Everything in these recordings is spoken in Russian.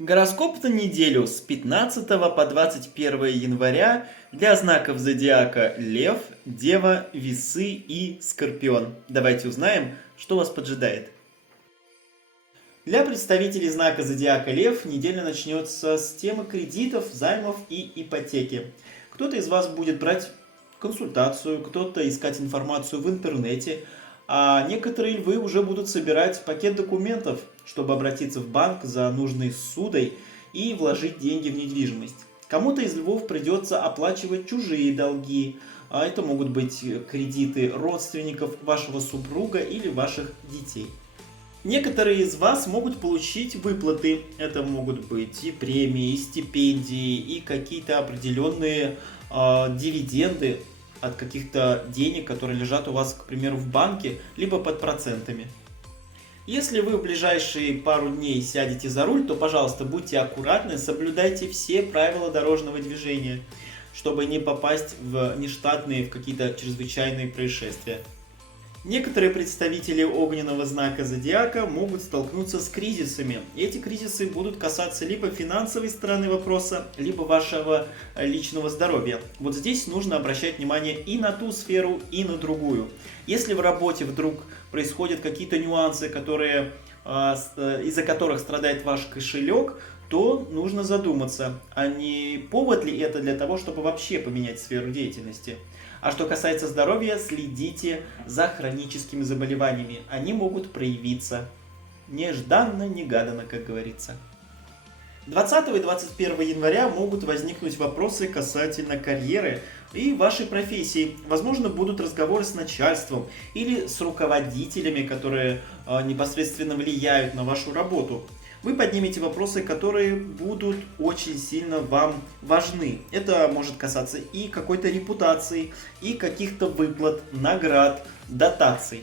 Гороскоп на неделю с 15 по 21 января для знаков зодиака Лев, Дева, Весы и Скорпион. Давайте узнаем, что вас поджидает. Для представителей знака зодиака Лев неделя начнется с темы кредитов, займов и ипотеки. Кто-то из вас будет брать консультацию, кто-то искать информацию в интернете, а некоторые львы уже будут собирать пакет документов, чтобы обратиться в банк за нужной ссудой и вложить деньги в недвижимость. Кому-то из львов придется оплачивать чужие долги, а это могут быть кредиты родственников, вашего супруга или ваших детей. Некоторые из вас могут получить выплаты. Это могут быть и премии, и стипендии, и какие-то определенные дивиденды от каких-то денег, которые лежат у вас, к примеру, в банке, либо под процентами. Если вы в ближайшие пару дней сядете за руль, то, пожалуйста, будьте аккуратны, соблюдайте все правила дорожного движения, чтобы не попасть в нештатные, в какие-то чрезвычайные происшествия. Некоторые представители огненного знака зодиака могут столкнуться с кризисами. И эти кризисы будут касаться либо финансовой стороны вопроса, либо вашего личного здоровья. Вот здесь нужно обращать внимание и на ту сферу, и на другую. Если в работе вдруг происходят какие-то нюансы, из-за которых страдает ваш кошелек, то нужно задуматься, а не повод ли это для того, чтобы вообще поменять сферу деятельности. А что касается здоровья, следите за хроническими заболеваниями. Они могут проявиться нежданно-негаданно, как говорится. 20 и 21 января могут возникнуть вопросы касательно карьеры и вашей профессии. Возможно, будут разговоры с начальством или с руководителями, которые непосредственно влияют на вашу работу. Вы поднимете вопросы, которые будут очень сильно вам важны. Это может касаться и какой-то репутации, и каких-то выплат, наград, дотаций.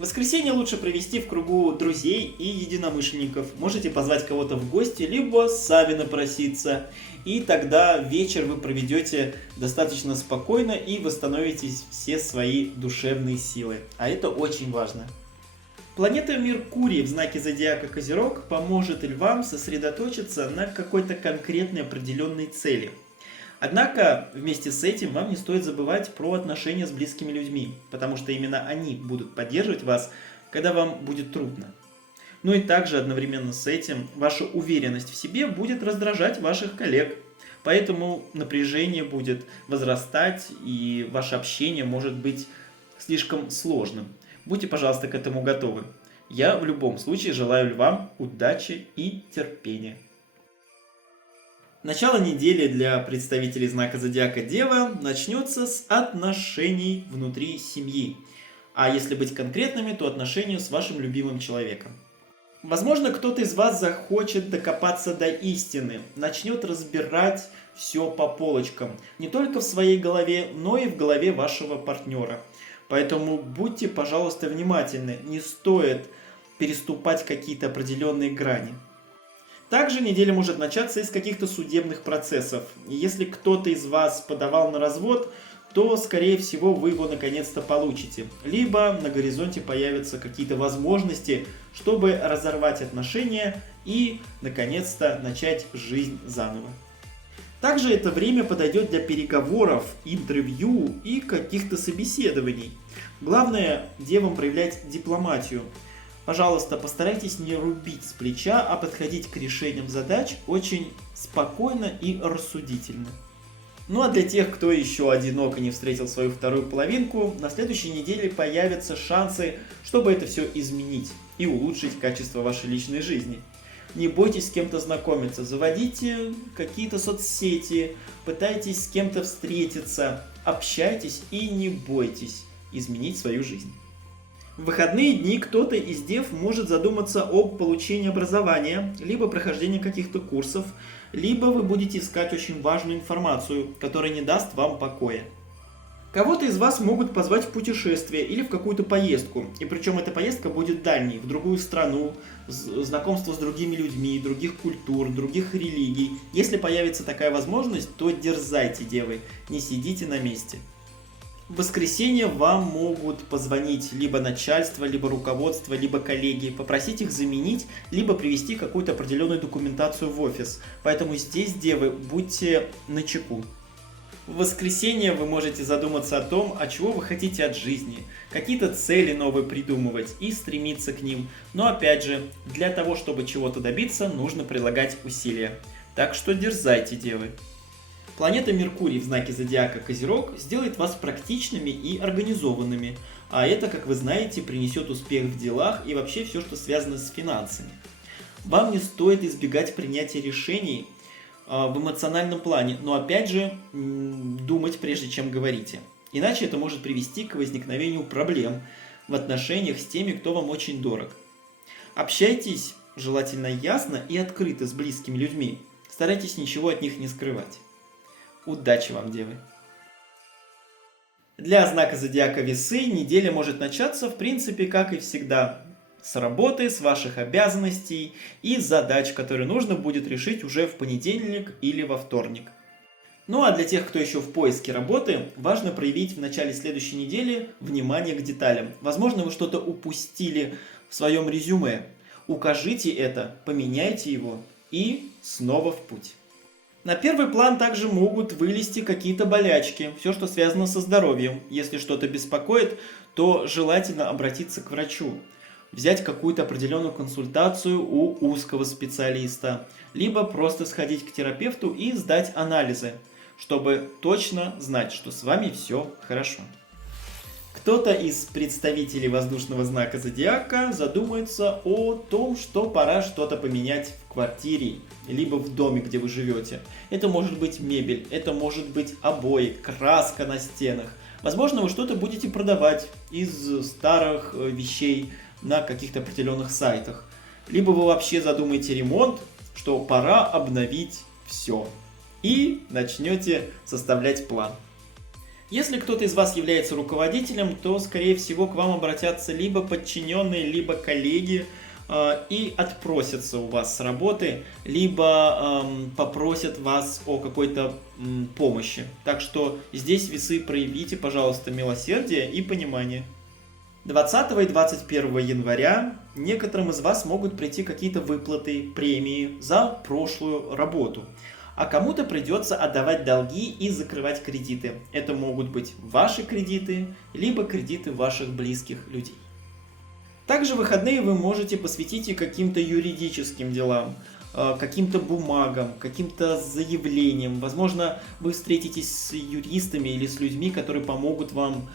Воскресенье лучше провести в кругу друзей и единомышленников. Можете позвать кого-то в гости, либо сами напроситься. И тогда вечер вы проведете достаточно спокойно и восстановите все свои душевные силы. А это очень важно. Планета Меркурий в знаке зодиака Козерог поможет львам сосредоточиться на какой-то конкретной определенной цели. Однако вместе с этим вам не стоит забывать про отношения с близкими людьми, потому что именно они будут поддерживать вас, когда вам будет трудно. Ну и также одновременно с этим ваша уверенность в себе будет раздражать ваших коллег, поэтому напряжение будет возрастать и ваше общение может быть слишком сложным. Будьте, пожалуйста, к этому готовы. Я в любом случае желаю львам удачи и терпения. Начало недели для представителей знака зодиака Дева начнется с отношений внутри семьи. А если быть конкретными, то отношений с вашим любимым человеком. Возможно, кто-то из вас захочет докопаться до истины, начнет разбирать все по полочкам. Не только в своей голове, но и в голове вашего партнера. Поэтому будьте, пожалуйста, внимательны, не стоит переступать какие-то определенные грани. Также неделя может начаться из каких-то судебных процессов. И если кто-то из вас подавал на развод, то, скорее всего, вы его наконец-то получите. Либо на горизонте появятся какие-то возможности, чтобы разорвать отношения и, наконец-то, начать жизнь заново. Также это время подойдет для переговоров, интервью и каких-то собеседований. Главное, девам проявлять дипломатию. Пожалуйста, постарайтесь не рубить с плеча, а подходить к решениям задач очень спокойно и рассудительно. Ну а для тех, кто еще одинок и не встретил свою вторую половинку, на следующей неделе появятся шансы, чтобы это все изменить и улучшить качество вашей личной жизни. Не бойтесь с кем-то знакомиться, заводите какие-то соцсети, пытайтесь с кем-то встретиться, общайтесь и не бойтесь изменить свою жизнь. В выходные дни кто-то из дев может задуматься об получении образования, либо прохождении каких-то курсов, либо вы будете искать очень важную информацию, которая не даст вам покоя. Кого-то из вас могут позвать в путешествие или в какую-то поездку, и причем эта поездка будет дальней, в другую страну, знакомство с другими людьми, других культур, других религий. Если появится такая возможность, то дерзайте, девы, не сидите на месте. В воскресенье вам могут позвонить либо начальство, либо руководство, либо коллеги, попросить их заменить, либо привезти какую-то определенную документацию в офис. Поэтому здесь, девы, будьте начеку. В воскресенье вы можете задуматься о том, а чего вы хотите от жизни, какие-то цели новые придумывать и стремиться к ним. Но опять же, для того, чтобы чего-то добиться, нужно прилагать усилия. Так что дерзайте, девы. Планета Меркурий в знаке зодиака Козерог сделает вас практичными и организованными, а это, как вы знаете, принесет успех в делах и вообще все, что связано с финансами. Вам не стоит избегать принятия решений в эмоциональном плане, но опять же думать прежде чем говорите. Иначе это может привести к возникновению проблем в отношениях с теми, кто вам очень дорог. Общайтесь желательно ясно и открыто с близкими людьми. Старайтесь ничего от них не скрывать. Удачи вам, девы! Для знака зодиака Весы неделя может начаться, в принципе, как и всегда, с работы, с ваших обязанностей и задач, которые нужно будет решить уже в понедельник или во вторник. Ну а для тех, кто еще в поиске работы, важно проявить в начале следующей недели внимание к деталям. Возможно, вы что-то упустили в своем резюме. Укажите это, поменяйте его и снова в путь. На первый план также могут вылезти какие-то болячки, все, что связано со здоровьем. Если что-то беспокоит, то желательно обратиться к врачу, взять какую-то определенную консультацию у узкого специалиста, либо просто сходить к терапевту и сдать анализы, чтобы точно знать, что с вами все хорошо. Кто-то из представителей воздушного знака зодиака задумается о том, что пора что-то поменять в квартире, либо в доме, где вы живете. Это может быть мебель, это может быть обои, краска на стенах. Возможно, вы что-то будете продавать из старых вещей на каких-то определенных сайтах. Либо вы вообще задумаете ремонт, что пора обновить все. И начнете составлять план. Если кто-то из вас является руководителем, то, скорее всего, к вам обратятся либо подчиненные, либо коллеги и отпросятся у вас с работы, либо попросят вас о какой-то помощи. Так что здесь, весы, проявите, пожалуйста, милосердие и понимание. 20 и 21 января некоторым из вас могут прийти какие-то выплаты, премии за прошлую работу. А кому-то придется отдавать долги и закрывать кредиты. Это могут быть ваши кредиты, либо кредиты ваших близких людей. Также в выходные вы можете посвятить и каким-то юридическим делам, каким-то бумагам, каким-то заявлениям. Возможно, вы встретитесь с юристами или с людьми, которые помогут вам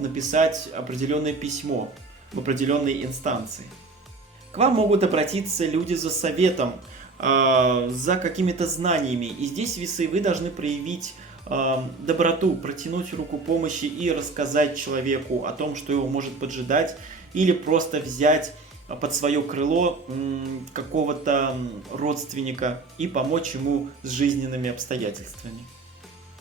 написать определенное письмо в определенной инстанции. К вам могут обратиться люди за советом, за какими-то знаниями. И здесь, весы, вы должны проявить доброту, протянуть руку помощи и рассказать человеку о том, что его может поджидать, или просто взять под свое крыло какого-то родственника и помочь ему с жизненными обстоятельствами.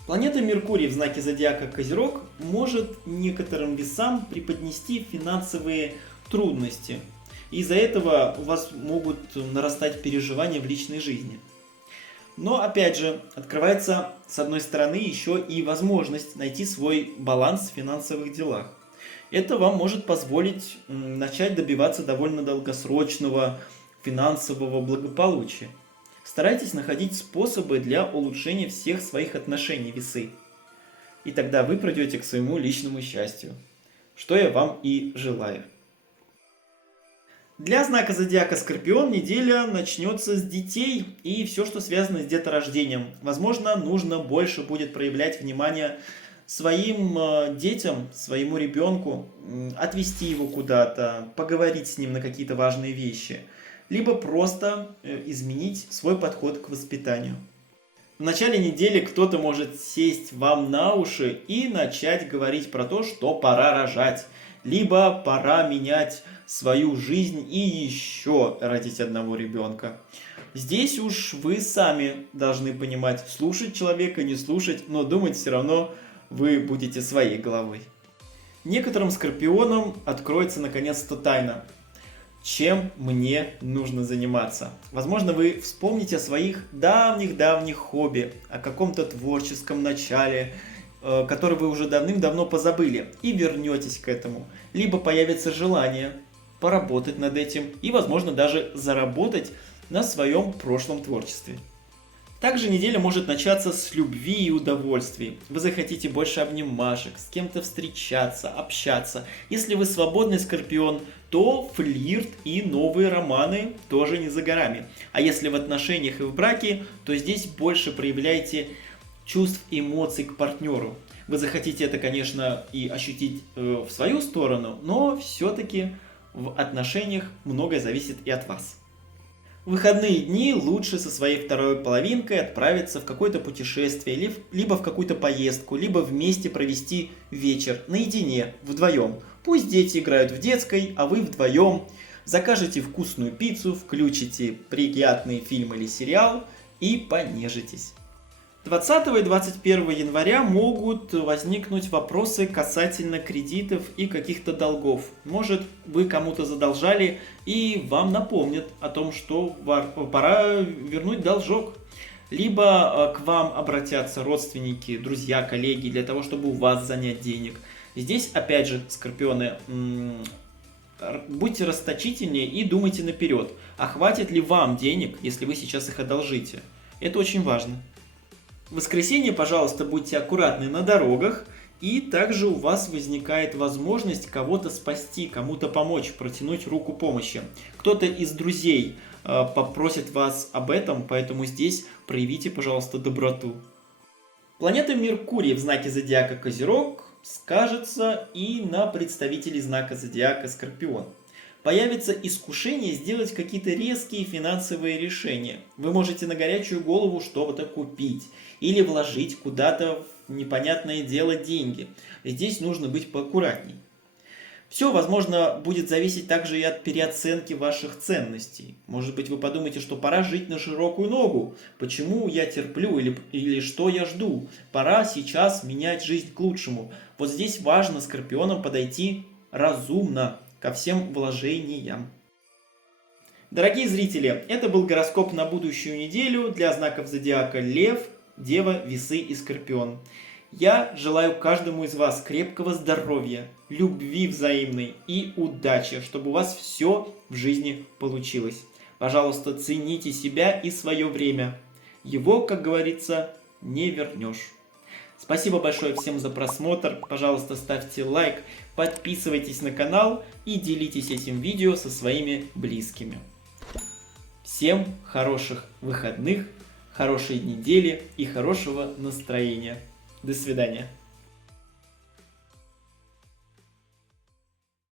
Планета Меркурий в знаке зодиака Козерог может некоторым весам преподнести финансовые трудности. Из-за этого у вас могут нарастать переживания в личной жизни. Но, опять же, открывается, с одной стороны, еще и возможность найти свой баланс в финансовых делах. Это вам может позволить начать добиваться довольно долгосрочного финансового благополучия. Старайтесь находить способы для улучшения всех своих отношений, весы. И тогда вы придете к своему личному счастью, что я вам и желаю. Для знака зодиака Скорпион неделя начнется с детей и все, что связано с деторождением. Возможно, нужно больше будет проявлять внимание своим детям, своему ребенку, отвезти его куда-то, поговорить с ним на какие-то важные вещи, либо просто изменить свой подход к воспитанию. В начале недели кто-то может сесть вам на уши и начать говорить про то, что пора рожать, либо пора менять свою жизнь и еще родить одного ребенка. Здесь уж вы сами должны понимать, слушать человека, не слушать, но думать все равно вы будете своей головой. Некоторым скорпионам откроется наконец-то тайна, чем мне нужно заниматься. Возможно, вы вспомните о своих давних-давних хобби, о каком-то творческом начале который вы уже давным-давно позабыли, и вернетесь к этому. Либо появится желание поработать над этим и, возможно, даже заработать на своем прошлом творчестве. Также неделя может начаться с любви и удовольствий. Вы захотите больше обнимашек, с кем-то встречаться, общаться. Если вы свободный скорпион, то флирт и новые романы тоже не за горами. А если в отношениях и в браке, то здесь больше проявляйте чувств и эмоций к партнеру. Вы захотите это, конечно, и ощутить в свою сторону, но все-таки в отношениях многое зависит и от вас. В выходные дни лучше со своей второй половинкой отправиться в какое-то путешествие, либо в какую-то поездку, либо вместе провести вечер наедине, вдвоем. Пусть дети играют в детской, а вы вдвоем закажете вкусную пиццу, включите приятный фильм или сериал и понежитесь. 20 и 21 января могут возникнуть вопросы касательно кредитов и каких-то долгов. Может, вы кому-то задолжали и вам напомнят о том, что пора вернуть должок. Либо к вам обратятся родственники, друзья, коллеги для того, чтобы у вас занять денег. Здесь, опять же, скорпионы, будьте расточительнее и думайте наперед. А хватит ли вам денег, если вы сейчас их одолжите? Это очень важно. В воскресенье, пожалуйста, будьте аккуратны на дорогах, и также у вас возникает возможность кого-то спасти, кому-то помочь, протянуть руку помощи. Кто-то из друзей попросит вас об этом, поэтому здесь проявите, пожалуйста, доброту. Планета Меркурий в знаке зодиака Козерог скажется и на представителей знака зодиака Скорпион. Появится искушение сделать какие-то резкие финансовые решения. Вы можете на горячую голову что-то купить или вложить куда-то в непонятное дело деньги. Здесь нужно быть поаккуратней. Все, возможно, будет зависеть также и от переоценки ваших ценностей. Может быть, вы подумаете, что пора жить на широкую ногу. Почему я терплю или что я жду? Пора сейчас менять жизнь к лучшему. Вот здесь важно скорпионам подойти разумно ко всем вложениям. Дорогие зрители, это был гороскоп на будущую неделю для знаков зодиака Лев, Дева, Весы и Скорпион. Я желаю каждому из вас крепкого здоровья, любви взаимной и удачи, чтобы у вас все в жизни получилось. Пожалуйста, цените себя и свое время. Его, как говорится, не вернешь. Спасибо большое всем за просмотр. Пожалуйста, ставьте лайк, подписывайтесь на канал и делитесь этим видео со своими близкими. Всем хороших выходных, хорошей недели и хорошего настроения. До свидания.